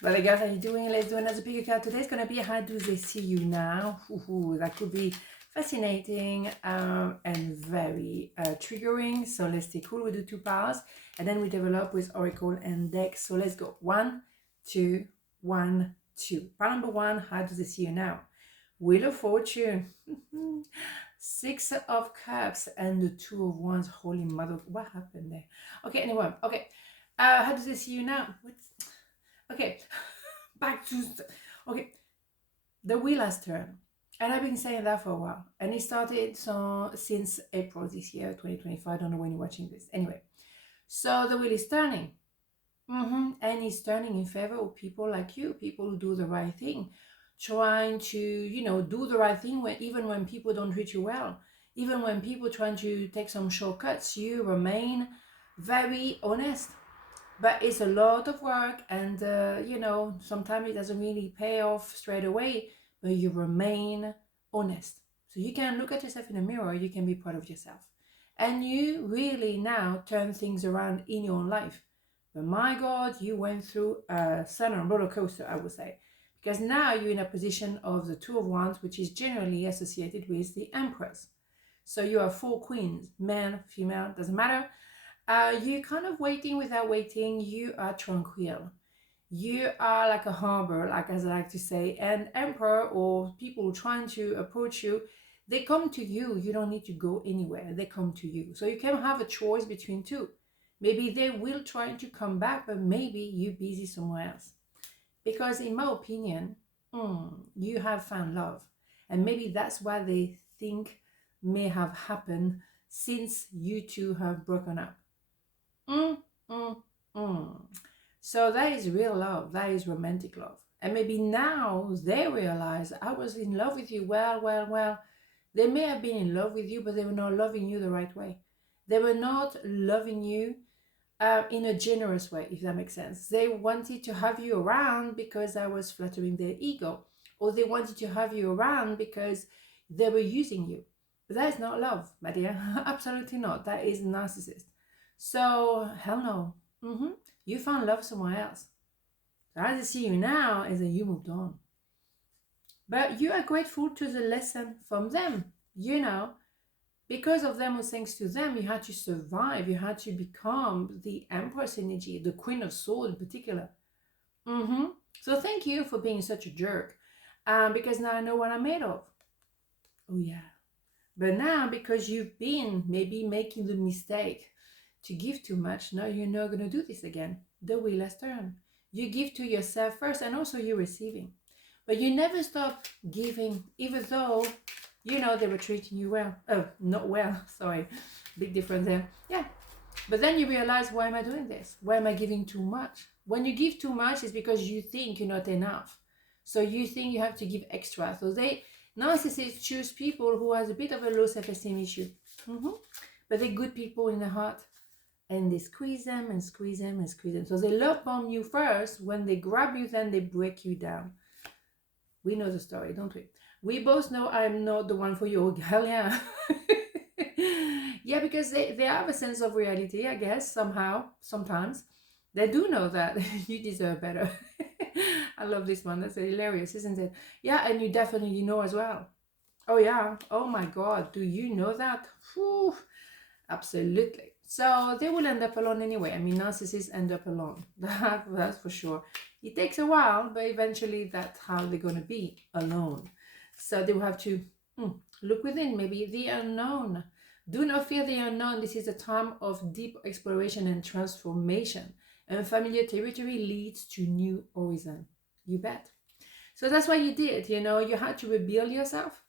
But guys, how you doing? Let's do another pick a card. Today's gonna be how do they see you now? Ooh, that could be fascinating and very triggering. So let's stay cool. We do two powers and then we develop with Oracle and deck. So let's go. 1, 2, 1, 2. Power number 1, how do they see you now? Wheel of Fortune. 6 of Cups and the 2 of Wands. Holy mother, what happened there? Okay, anyway, okay. How do they see you now? Okay, back to okay. The wheel has turned, and I've been saying that for a while. And it started since April this year, 2025. I don't know when you're watching this. Anyway, so the wheel is turning, and it's turning in favor of people like you, people who do the right thing, trying to do the right thing even when people don't treat you well, even when people trying to take some shortcuts. You remain very honest. But it's a lot of work, and sometimes it doesn't really pay off straight away, but you remain honest. So you can look at yourself in the mirror, you can be proud of yourself, and you really now turn things around in your own life. But my God, you went through a sudden roller coaster, I would say, because now you're in a position of the 2 of Wands, which is generally associated with the Empress. So you are 4 queens, man, female, doesn't matter. You're kind of waiting without waiting. You are tranquil. You are like a harbor, like as I like to say. And emperor or people trying to approach you, they come to you. You don't need to go anywhere. They come to you. So you can have a choice between two. Maybe they will try to come back, but maybe you're busy somewhere else. Because in my opinion, you have found love. And maybe that's what they think may have happened since you two have broken up. Mm, mm, mm. So that is real love. That is romantic love. And maybe now they realize I was in love with you. Well. They may have been in love with you, but they were not loving you the right way. They were not loving you in a generous way, if that makes sense. They wanted to have you around because I was flattering their ego, or they wanted to have you around because they were using you. But that is not love, my dear. Absolutely not. That is narcissist. So, hell no. You found love somewhere else. So as I see you now is that you moved on. But you are grateful to the lesson from them. Because of them or thanks to them, you had to survive. You had to become the Empress energy, the Queen of Swords in particular. So thank you for being such a jerk. Because now I know what I'm made of. Oh yeah. But now, because you've been maybe making the mistake to give too much, now you're not going to do this again. The wheel has turned. You give to yourself first, and also you're receiving. But you never stop giving, even though, they were treating you well. Oh, not well, sorry. Big difference there. Yeah. But then you realize, why am I doing this? Why am I giving too much? When you give too much, it's because you think you're not enough. So you think you have to give extra. So narcissists choose people who has a bit of a low self-esteem issue. But they're good people in the heart. And they squeeze them and squeeze them and squeeze them. So they love bomb you first. When they grab you, then they break you down. We know the story, don't we? We both know I'm not the one for you. Hell yeah. Yeah, because they have a sense of reality, I guess, somehow, sometimes. They do know that you deserve better. I love this one. That's hilarious, isn't it? Yeah, and you definitely know as well. Oh, yeah. Oh, my God. Do you know that? Whew. Absolutely. So they will end up alone anyway. I mean, narcissists end up alone. That's for sure. It takes a while, but eventually that's how they're going to be, alone. So they will have to look within, maybe the unknown. Do not fear the unknown. This is a time of deep exploration and transformation. And familiar territory leads to new horizon. You bet. So that's what you did. You had to rebuild yourself.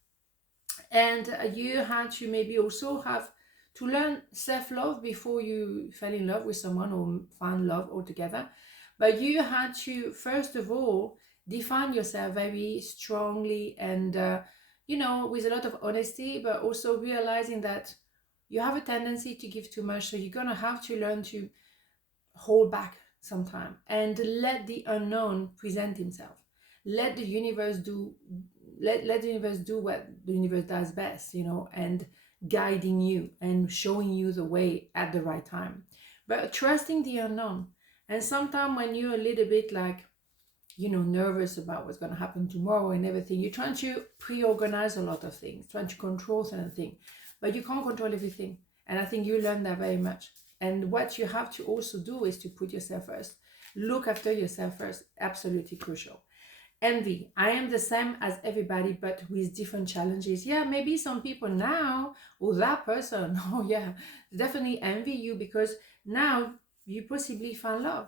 And you had to maybe also have to learn self-love before you fell in love with someone or find love altogether. But you had to, first of all, define yourself very strongly and, with a lot of honesty, but also realizing that you have a tendency to give too much. So you're going to have to learn to hold back sometime and let the unknown present himself. Let the universe do let the universe do what the universe does best, and guiding you and showing you the way at the right time. But trusting the unknown. And sometimes when you're a little bit like nervous about what's going to happen tomorrow and everything. You're trying to pre-organize a lot of things, trying to control certain things, but you can't control everything. And I think you learn that very much. And what you have to also do is to put yourself first. Look after yourself first. Absolutely crucial. Envy. I am the same as everybody, but with different challenges. Yeah, maybe some people now, or that person, oh yeah, definitely envy you because now you possibly found love.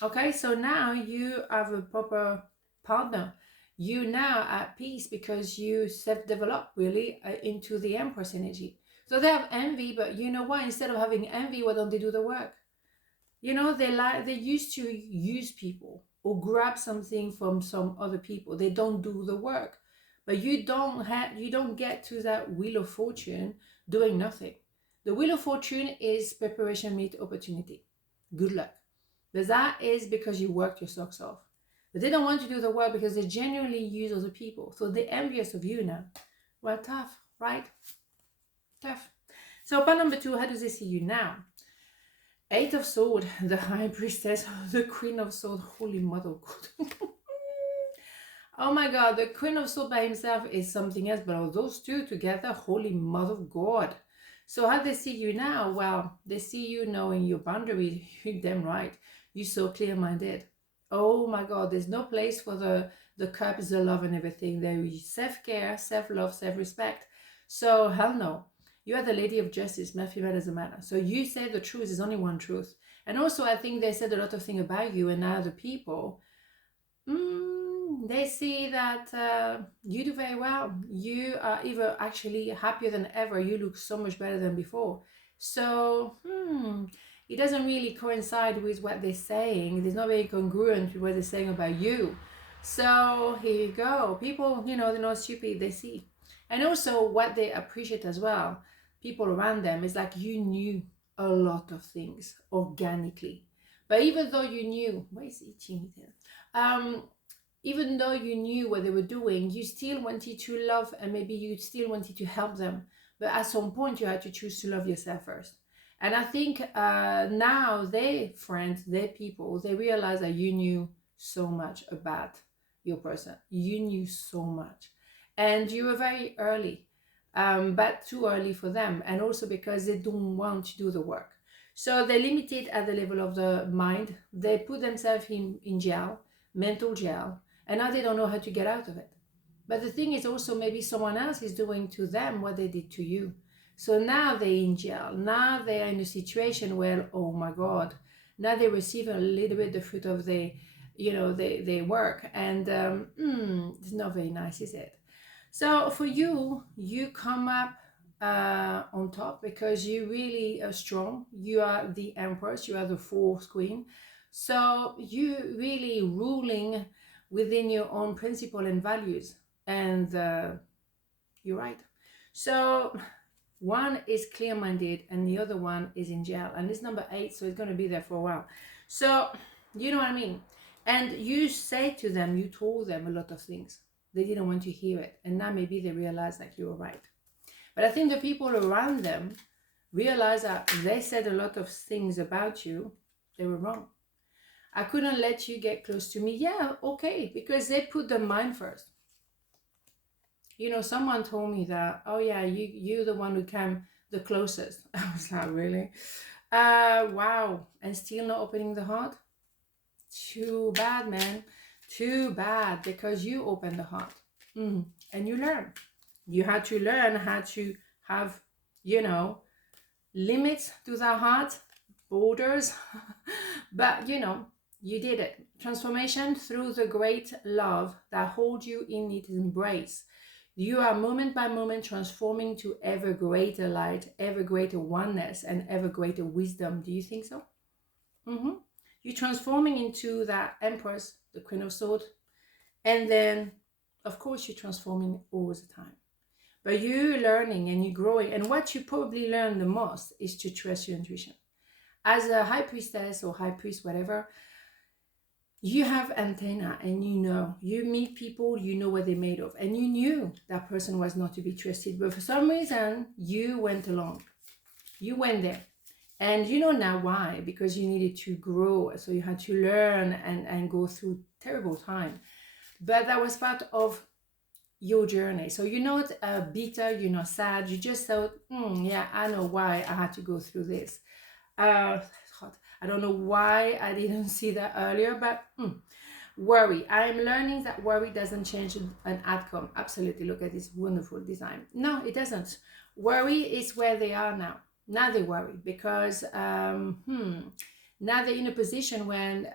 Okay, so now you have a proper partner. You now are at peace because you self-develop really into the Empress energy. So they have envy, but you know what? Instead of having envy, why don't they do the work? They used to use people or grab something from some other people. They don't do the work. But you don't get to that wheel of fortune doing nothing. The wheel of fortune is preparation meet opportunity. Good luck. But that is because you worked your socks off. But they don't want to do the work because they genuinely use other people. So they're envious of you now. Well, tough, right? Tough. So part number 2, how do they see you now? 8 of Swords, the High Priestess, the Queen of Swords, Holy Mother of God. Oh my God, the Queen of Swords by himself is something else, but those two together, Holy Mother of God. So how they see you now? Well, they see you knowing your boundaries. You're damn right. You're so clear-minded. Oh my God, there's no place for the cups, the love and everything. There is self-care, self-love, self-respect. So hell no. You are the Lady of Justice, male, female doesn't matter. So you say the truth, there's only one truth. And also I think they said a lot of things about you, and now the people, they see that you do very well. You are either actually happier than ever. You look so much better than before. So, it doesn't really coincide with what they're saying. It's not very congruent with what they're saying about you. So here you go. People, they're not stupid, they see. And also what they appreciate as well, people around them, is like you knew a lot of things organically. But even though you knew, why is it itching there? Even though you knew what they were doing, you still wanted to love, and maybe you still wanted to help them. But at some point you had to choose to love yourself first. And I think now their friends, their people, they realize that you knew so much about your person. You knew so much. And you were very early, but too early for them. And also because they don't want to do the work. So they're limited at the level of the mind. They put themselves in jail, mental jail. And now they don't know how to get out of it. But the thing is also maybe someone else is doing to them what they did to you. So now they're in jail. Now they're in a situation where, oh my God, now they receive a little bit the fruit of their work. And it's not very nice, is it? So for you, you come up on top because you really are strong. You are the Empress. You are the fourth queen. So you really ruling within your own principle and values. And you're right. So one is clear-minded and the other one is in jail. And it's number 8, so it's going to be there for a while. So, you know what I mean? And you say to them, you told them a lot of things. They didn't want to hear it. And now maybe they realize that you were right. But I think the people around them realize that they said a lot of things about you. They were wrong. I couldn't let you get close to me. Yeah, okay, because they put the mind first. Someone told me that, oh yeah, you're the one who came the closest. I was like, really? Wow. And still not opening the heart? Too bad, man. Too bad, because you opened the heart. And you learn. You had to learn how to have, limits to the heart, borders. But, you did it. Transformation through the great love that holds you in its embrace. You are moment by moment transforming to ever greater light, ever greater oneness, and ever greater wisdom. Do you think so? You're transforming into that Empress, the Queen of Swords. And then, of course, you're transforming all the time. But you're learning and you're growing. And what you probably learn the most is to trust your intuition. As a high priestess or high priest, whatever, you have antenna and you meet people, you know what they're made of. And you knew that person was not to be trusted. But for some reason, you went along. You went there. And you know now why, because you needed to grow. So you had to learn and go through terrible time. But that was part of your journey. So you're not bitter, you're not sad. You just thought, yeah, I know why I had to go through this. It's hot. I don't know why I didn't see that earlier, but worry. I'm learning that worry doesn't change an outcome. Absolutely. Look at this wonderful design. No, it doesn't. Worry is where they are now. Now they worry because now they're in a position when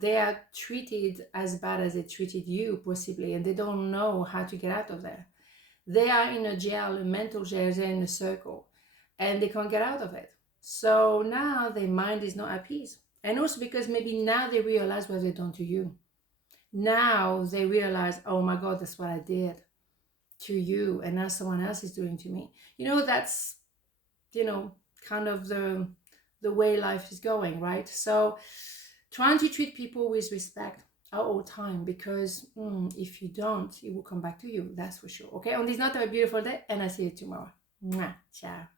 they are treated as bad as they treated you, possibly, and they don't know how to get out of there. They are in a jail, a mental jail, they're in a circle, and they can't get out of it. So now their mind is not at peace. And also because maybe now they realize what they've done to you. Now they realize, oh my God, that's what I did to you, and now someone else is doing to me. That's, kind of the way life is going, right? So trying to treat people with respect at all time, because if you don't, it will come back to you, that's for sure. Okay, on this note, have a beautiful day, and I'll see you tomorrow. Mwah. Ciao.